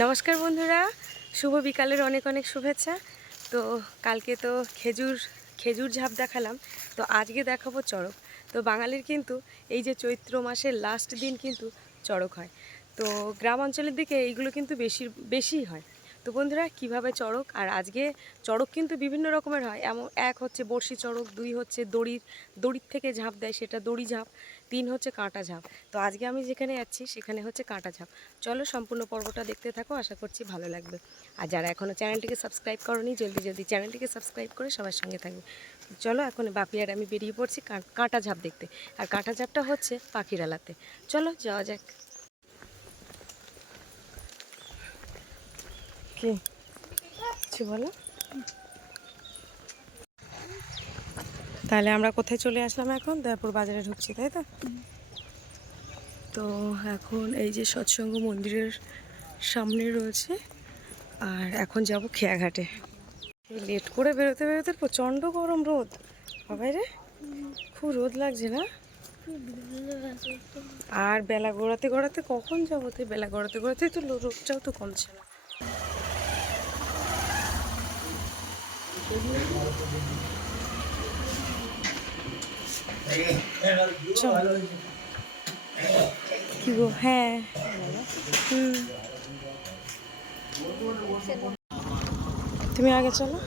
নমস্কার বন্ধুরা, শুভ বিকালের অনেক অনেক শুভেচ্ছা। তো কালকে তো খেজুর ঝাপ দেখালাম, তো আজকে দেখাবো চড়ক। তো বাঙালির কিন্তু এই যে চৈত্র মাসের লাস্ট দিন কিন্তু চড়ক হয়। তো গ্রাম অঞ্চলের দিকে এইগুলো কিন্তু বেশি হয়। তো বন্ধুরা, কিভাবে চড়ক, আর আজকে চড়ক কিন্তু বিভিন্ন রকমের হয়। এমন এক হচ্ছে বড়শি চড়ক, দুই হচ্ছে দড়ির থেকে ঝাঁপ দেয়, সেটা দড়ি ঝাঁপ, তিন হচ্ছে কাঁটা ঝাঁপ। তো আজকে আমি যেখানে যাচ্ছি সেখানে হচ্ছে কাঁটা ঝাঁপ। চলো সম্পূর্ণ পর্বটা দেখতে থাকো, আশা করছি ভালো লাগবে। আর যারা এখনও চ্যানেলটিকে সাবস্ক্রাইব করোনি, জলদি চ্যানেলটিকে সাবস্ক্রাইব করে সবার সঙ্গে থাকবে। চলো এখন বাপি আর আমি বেরিয়ে পড়ছি কাঁটা ঝাঁপ দেখতে। আর কাঁটা ঝাঁপটা হচ্ছে পাখিরালাতে। চলো যাওয়া যাক। কি কিছু বলো? তাহলে আমরা কোথায় চলে আসলাম? এখন দয়াপুর বাজারে ঢুকছি, তাই তো? তো এখন এই যে সৎসঙ্গ মন্দিরের সামনে রয়েছে, আর এখন যাব খেয়াঘাটে। লেট করে বেরোতে বেরোতে প্রচণ্ড গরম, রোদ হবে রে, খুব রোদ লাগছে না? আর বেলা গড়াতে গড়াতে কখন যাবো? তো বেলা গড়াতে গড়াতেই তো রোদটাও তো কমছে না। কি গো? হ্যাঁ, তুমি আগে চলো।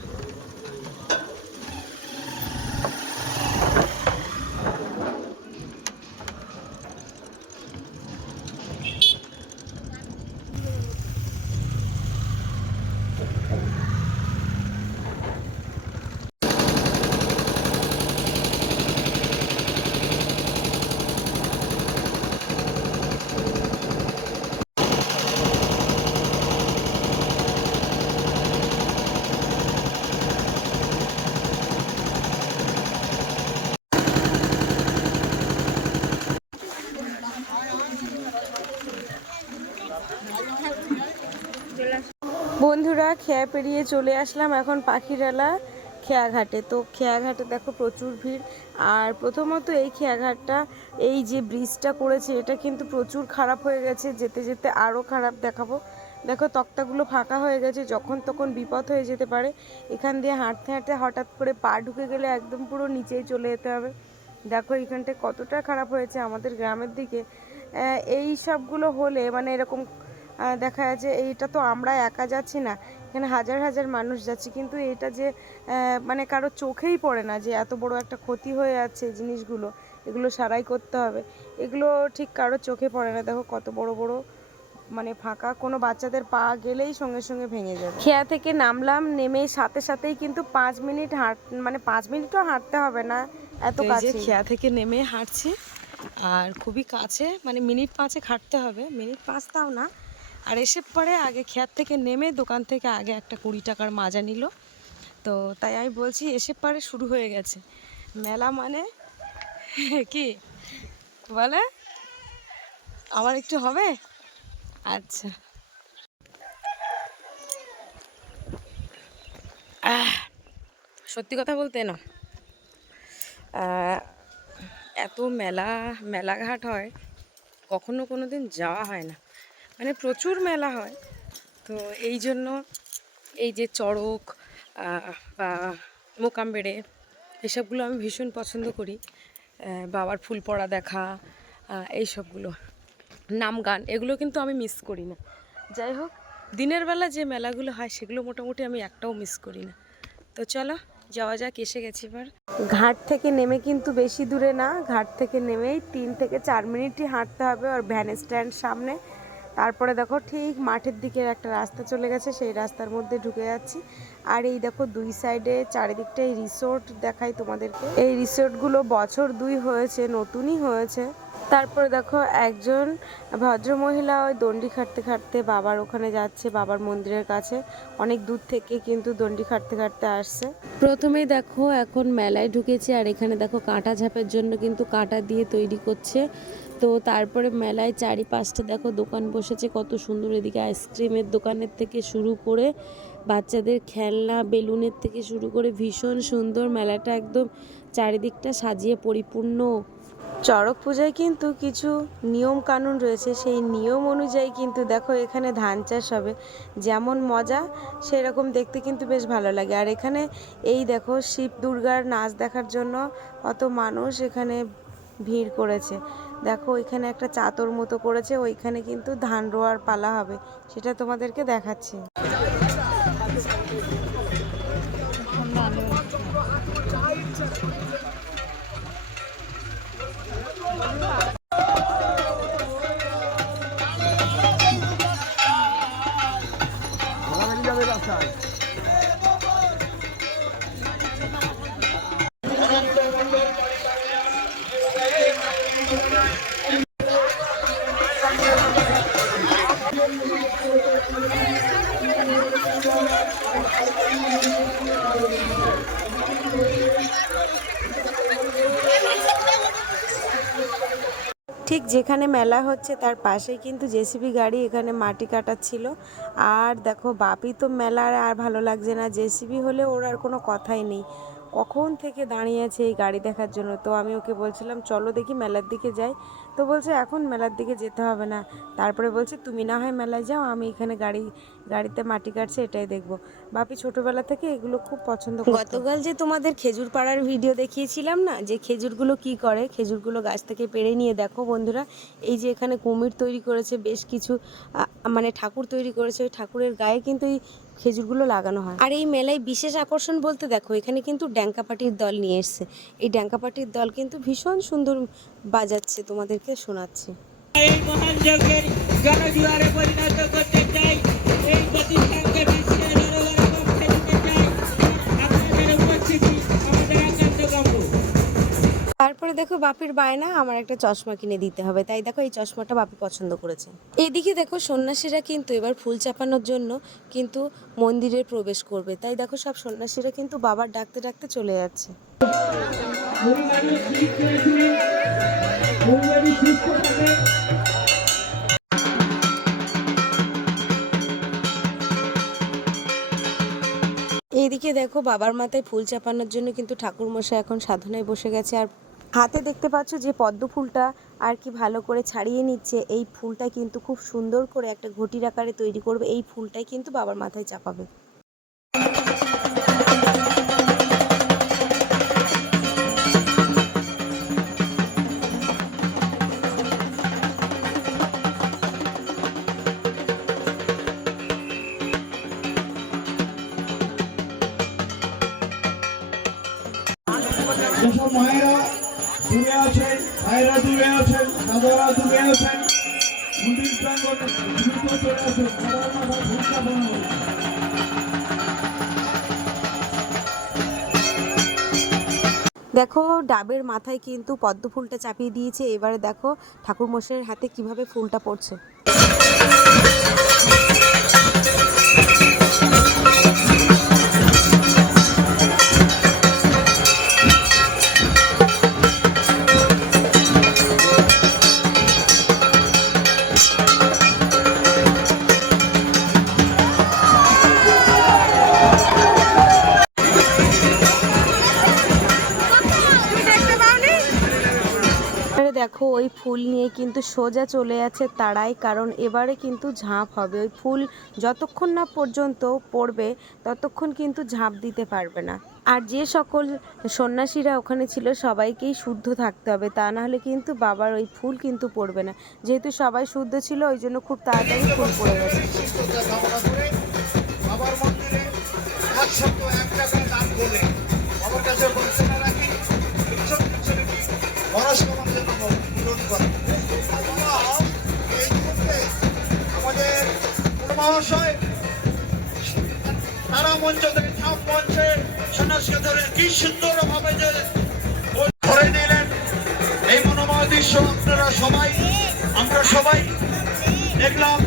বন্ধুরা, খেয়া পেরিয়ে চলে আসলাম এখন পাখিরালা খেয়াঘাটে। তো খেয়াঘাটে দেখো প্রচুর ভিড়। আর প্রথমত এই খেয়াঘাটটা, এই যে ব্রিজটা করেছে এটা কিন্তু প্রচুর খারাপ হয়ে গেছে, যেতে যেতে আরও খারাপ দেখাবো। দেখো তক্তাগুলো ফাঁকা হয়ে গেছে, যখন তখন বিপদ হয়ে যেতে পারে। এখান দিয়ে হাঁটতে হাঁটতে হঠাৎ করে পা ঢুকে গেলে একদম পুরো নিচেই চলে যেতে হবে। দেখো এইখানটায় কতটা খারাপ হয়েছে। আমাদের গ্রামের দিকে এই সবগুলো হলে মানে এরকম দেখা যাচ্ছে, এইটা তো আমরা একা যাচ্ছি না, এখানে হাজার হাজার মানুষ যাচ্ছে, কিন্তু এটা যে মানে কারো চোখেই পড়ে না যে এত বড় একটা ক্ষতি হয়ে যাচ্ছে। এই জিনিসগুলো এগুলো সারাই করতে হবে, এগুলো ঠিক কারো চোখে পড়ে না। দেখো কত বড় বড় মানে ফাঁকা, কোনো বাচ্চাদের পা গেলেই সঙ্গে সঙ্গে ভেঙে যাবে। খেয়া থেকে নামলাম, নেমে সাথে সাথেই কিন্তু 5 মিনিট মানে 5 মিনিটও হাঁটতে হবে না, এত কাছে। খেয়া থেকে নেমে হাঁটছি, আর খুবই কাছে, মানে মিনিট 5 হাঁটতে হবে, মিনিট 5 তাও না। আর এসে পরে আগে খেয়ার থেকে নেমে দোকান থেকে আগে একটা 20 টাকার মাজা নিল। তো তাই আমি বলছি এসে পরে শুরু হয়ে গেছে মেলা, মানে কি বলে আমার একটু হবে। আচ্ছা, সত্যি কথা বলতে না, এত মেলাঘাট হয়, কখনো কোনো দিন যাওয়া হয় না, মানে প্রচুর মেলা হয়। তো এই জন্য এই যে চড়ক বা মোকামবেড়ে, এসবগুলো আমি ভীষণ পছন্দ করি। বাবার ফুল পড়া দেখা, এইসবগুলো নাম গান, এগুলো কিন্তু আমি মিস করি না। যাই হোক, দিনের বেলা যে মেলাগুলো হয় সেগুলো মোটামুটি আমি একটাও মিস করি না। তো চলো যাওয়া যাক, এসে গেছি এবার। ঘাট থেকে নেমে কিন্তু বেশি দূরে না, ঘাট থেকে নেমেই 3 থেকে 4 মিনিটই হাঁটতে হবে। আর ভ্যান স্ট্যান্ড সামনে, তারপরে দেখো ঠিক মাঠের দিকে একটা রাস্তা চলে গেছে, সেই রাস্তার মধ্যে ঢুকে যাচ্ছি। আর এই দেখো দুই সাইডে চারিদিকটাই রিসোর্ট দেখাই তোমাদেরকে। এই রিসোর্টগুলো বছর 2 হয়েছে, নতুনই হয়েছে। তারপরে দেখো একজন ভদ্রমহিলা ওই দণ্ডি খাটতে খাটতে বাবার ওখানে যাচ্ছে, বাবার মন্দিরের কাছে। অনেক দূর থেকে কিন্তু দণ্ডি খাটতে খাটতে আসছে। প্রথমেই দেখো এখন মেলায় ঢুকেছে, আর এখানে দেখো কাঁটা ঝাপের জন্য কিন্তু কাঁটা দিয়ে তৈরি করছে। তো তারপরে মেলায় চারিপাশটা দেখো দোকান বসেছে কত সুন্দর, এদিকে আইসক্রিমের দোকানের থেকে শুরু করে বাচ্চাদের খেলনা, বেলুনের থেকে শুরু করে ভীষণ সুন্দর মেলাটা, একদম চারিদিকটা সাজিয়ে পরিপূর্ণ চড়ক পূজায় কিন্তু কিছু নিয়ম কানুন রয়েছে, সেই নিয়ম অনুযায়ী কিন্তু দেখো এখানে ধান চাষ হবে। যেমন মজা সেরকম দেখতে কিন্তু বেশ ভালো লাগে। আর এখানে এই দেখো শিব দুর্গার নাচ দেখার জন্য কত মানুষ এখানে ভিড় করেছে। দেখো এখানে একটা চাদর মতো করেছে, ওইখানে কিন্তু ধান রোয়ার পালা হবে, সেটা তোমাদেরকে দেখাচ্ছি। ঠিক যেখানে মেলা হচ্ছে তার পাশেই কিন্তু জেসিবি গাড়ি এখানে মাটি কাটাচ্ছিল। আর দেখো বাপি তো মেলার আর ভালো লাগছে না, জেসিবি হলে ওর আর কোনো কথাই নেই, কখন থেকে দাঁড়িয়ে আছে এই গাড়ি দেখার জন্য। তো আমি ওকে বলছিলাম চলো দেখি মেলার দিকে যাই, তো বলছে এখন মেলার দিকে যেতে হবে না। তারপরে বলছে তুমি না হয় মেলায় যাও, আমি এখানে গাড়িতে মাটি কাটছে এটাই দেখবো। বাপি ছোটবেলা থেকে এগুলো খুব পছন্দ করে। গতকাল যে তোমাদের খেজুর পাড়ার ভিডিও দেখিয়েছিলাম না, যে খেজুরগুলো কি করে, খেজুরগুলো গাছ থেকে পেড়ে নিয়ে দেখো বন্ধুরা, এই যে এখানে কুমির তৈরি করেছে বেশ কিছু, মানে ঠাকুর তৈরি করেছে, ওই ঠাকুরের গায়ে কিন্তু এই খেজুরগুলো লাগানো হয়। আর এই মেলায় বিশেষ আকর্ষণ বলতে দেখো এখানে কিন্তু ড্যাঙ্কা পার্টির দল নিয়ে এসছে। এই ড্যাঙ্কা পার্টির দল কিন্তু ভীষণ সুন্দর বাজাচ্ছে, তোমাদেরকে শোনাচ্ছি। এই মহান যজ্ঞের জনজুয়ারে পরিণত করতে চাই, এই প্রতিষ্ঠানকে বিশ্বের দরবারে পৌঁছে দিতে চাই। আপনাদের উপস্থিতি আমাদের একান্ত কাম্য। তারপরে দেখো বাপির বায়না আমার একটা চশমা কিনে দিতে হবে, তাই দেখো এই চশমাটা বাপি পছন্দ করেছে। এইদিকে দেখো সন্ন্যাসীরা কিন্তু এবার ফুল চাপানোর জন্য কিন্তু মন্দিরে প্রবেশ করবে, তাই দেখো সব সন্ন্যাসীরা কিন্তু বাবার ডাকতে ডাকতে চলে যাচ্ছে। এইদিকে দেখো বাবার মাথায় ফুল চাপানোর জন্য কিন্তু ঠাকুরমশাই এখন সাধনায় বসে গেছে। আর হাতে দেখতে পাচ্ছ যে পদ্ম ফুলটা আর কি ভালো করে ছাড়িয়ে নিচ্ছে। এই ফুলটা কিন্তু খুব সুন্দর করে একটা ঘটির আকারে তৈরি করবে, এই ফুলটাই কিন্তু বাবার মাথায় চাপাবে। যেসব মায়েরা দূরে আছেন, ভাইরা দূরে আছেন, দাদারা দূরে আছেন, মন্দির প্রাঙ্গণে দ্রুত চলে আসুন, সবার মাথায় ফুল চাপানো হবে। দেখো ডাবের মাথায় কিন্তু পদ্ম ফুলটা চাপিয়ে দিয়েছে, এবারে দেখো ঠাকুরমশাইয়ের হাতে কিভাবে ফুলটা পড়ছে। দেখো ওই ফুল নিয়ে কিন্তু সোজা চলে যাচ্ছে তারাই, কারণ এবারে কিন্তু ঝাঁপ হবে। ওই ফুল যতক্ষণ না পর্যন্ত পড়বে ততক্ষণ কিন্তু ঝাঁপ দিতে পারবে না। আর যে সকল সন্ন্যাসীরা ওখানে ছিল সবাইকেই শুদ্ধ থাকতে হবে, তা না হলে কিন্তু বাবার ওই ফুল কিন্তু পড়বে না। যেহেতু সবাই শুদ্ধ ছিল ওই জন্য খুব তাড়াতাড়ি ফুল পড়ে গেছে। বাবার মন্দিরে আমাদের মহাশয় তারা মঞ্চ থেকে ঠাপ মঞ্চে সন্ন্যাসীকে ধরে কি সুন্দর ভাবে যে ধরে নিলেন, এই মনোময় দৃশ্য আপনারা সবাই, আমরা সবাই দেখলাম,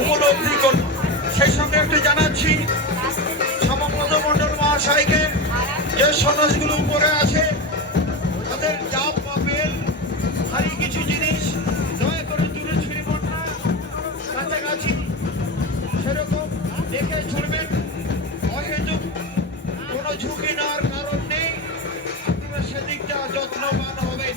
উপলব্ধি করলাম। সেই সঙ্গে একটু জানাচ্ছি সমপদ মন্ডল মহাশয়কে, যে সন্ন্যাসীগুলো উপরে আছে তাদের জাপ বা বেল ভারী কিছু জিনিস দয়া করে দূরে ছুঁড়বেন না, কাছাকাছি সেরকম দেখে ছুঁড়বেন। অহেতুক কোনো ঝুঁকি নেওয়ার কারণ নেই, আপনারা সেদিকটা যত্নবান হবেন।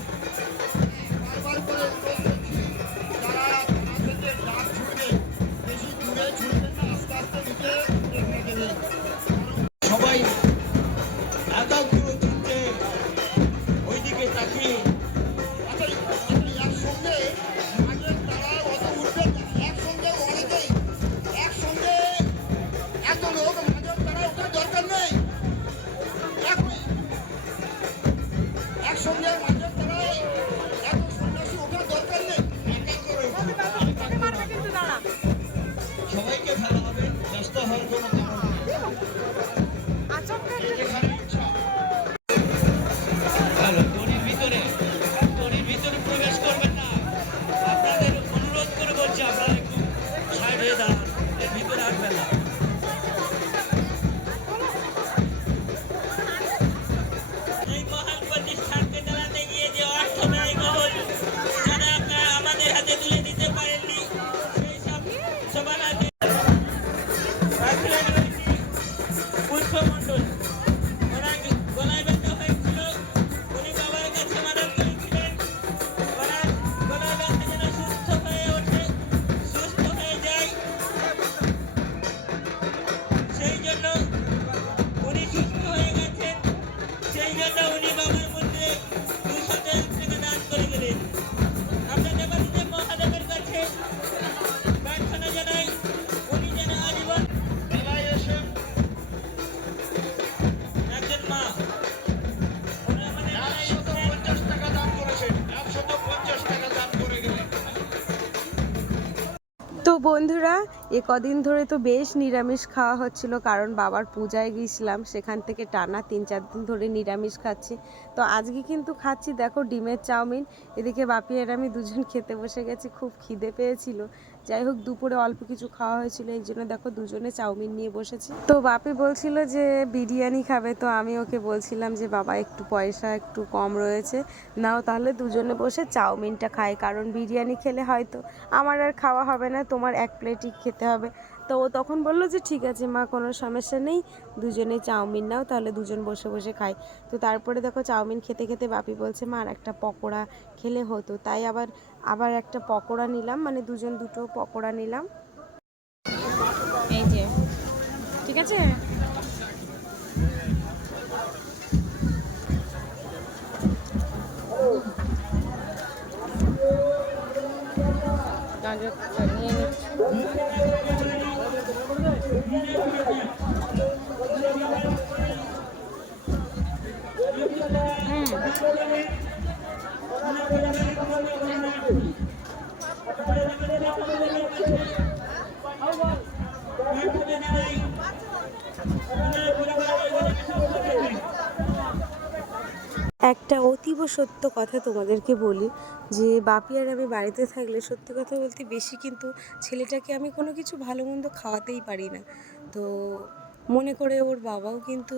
বন্ধুরা, কদিন ধরে তো বেশ নিরামিষ খাওয়া হচ্ছিল, কারণ বাবার পূজায় গিয়েছিলাম, সেখান থেকে টানা 3-4 দিন ধরে নিরামিষ খাচ্ছি। তো আজকে কিন্তু খাচ্ছি দেখো ডিমের চাউমিন। এদিকে বাপি আর আমি দুজন খেতে বসে গেছি, খুব খিদে পেয়েছিল। যাই হোক, দুপুরে অল্প কিছু খাওয়া হয়েছিল, এই জন্য দেখো দুজনে চাউমিন নিয়ে বসেছি। তো বাপি বলছিল যে বিরিয়ানি খাবে, তো আমি ওকে বলছিলাম যে বাবা একটু পয়সা একটু কম রয়েছে, নাও তাহলে দুজনে বসে চাউমিনটা খাই, কারণ বিরিয়ানি খেলে হয়তো আমার আর খাওয়া হবে না, তোমার এক প্লেটই খেতে হবে। তো ও তখন বললো যে ঠিক আছে মা, কোনো সমস্যা নেই, দুজনে চাউমিন নাও, তাহলে দুজন বসে বসে খাই। তো তারপরে দেখো চাউমিন খেতে খেতে বাপি বলছে মা আর একটা পকোড়া খেলে হতো, তাই আবার আবার একটা পকোড়া নিলাম, মানে দুজন দুটো পকোড়া নিলাম। এই যে, ঠিক আছে। গাজরটা নিয়ে নিচ্ছি। একটা অতীব সত্য কথা তোমাদেরকে বলি, যে বাপি আর আমি বাড়িতে থাকলে সত্যি কথা বলতে বেশি কিন্তু ছেলেটাকে আমি কোনো কিছু ভালো মন্দ খাওয়াতেই পারি না। তো মনে করে ওর বাবাও কিন্তু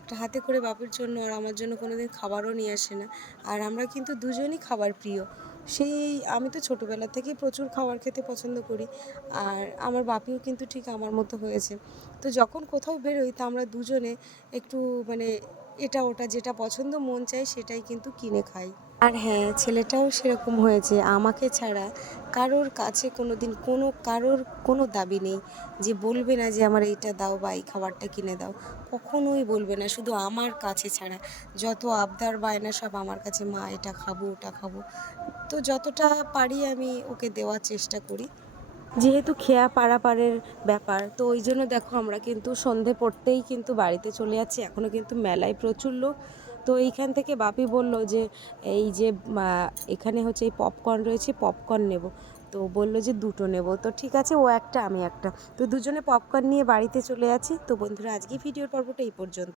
একটা হাতে করে বাপের জন্য আর আমার জন্য কোনোদিন খাবারও নিয়ে আসে না। আর আমরা কিন্তু দুজনই খাবার প্রিয়। সেই, আমি তো ছোটোবেলা থেকেই প্রচুর খাবার খেতে পছন্দ করি, আর আমার বাপিও কিন্তু ঠিক আমার মতো হয়েছে। তো যখন কোথাও বেরোই তা আমরা দুজনে একটু মানে এটা ওটা যেটা পছন্দ মন চায় সেটাই কিন্তু কিনে খাই। আর হ্যাঁ, ছেলেটাও সেরকম হয়েছে, আমাকে ছাড়া কারোর কাছে কোনোদিন কারোর কোনো দাবি নেই যে বলবে না যে আমার এইটা দাও বা এই খাবারটা কিনে দাও, কখনোই বলবে না, শুধু আমার কাছে ছাড়া। যত আবদার বায়না সব আমার কাছে, মা এটা খাবো ওটা খাবো। তো যতটা পারি আমি ওকে দেওয়ার চেষ্টা করি। যেহেতু খেয়া পারাপারের ব্যাপার, তো ওই জন্য দেখো আমরা কিন্তু সন্ধে পড়তেই কিন্তু বাড়িতে চলে যাচ্ছি। এখনও কিন্তু মেলায় প্রচুর লোক। তো এইখান থেকে বাপি বলল যে এই যে এখানে হচ্ছে এই পপকর্ন রয়েছে, পপকর্ন নেব। তো বলল যে দুটো নেব, তো ঠিক আছে, ও একটা আমি একটা। তো দুজনে পপকর্ন নিয়ে বাড়িতে চলে যাচ্ছি। তো বন্ধুরা, আজকে ভিডিওর পর্বটা এই পর্যন্ত।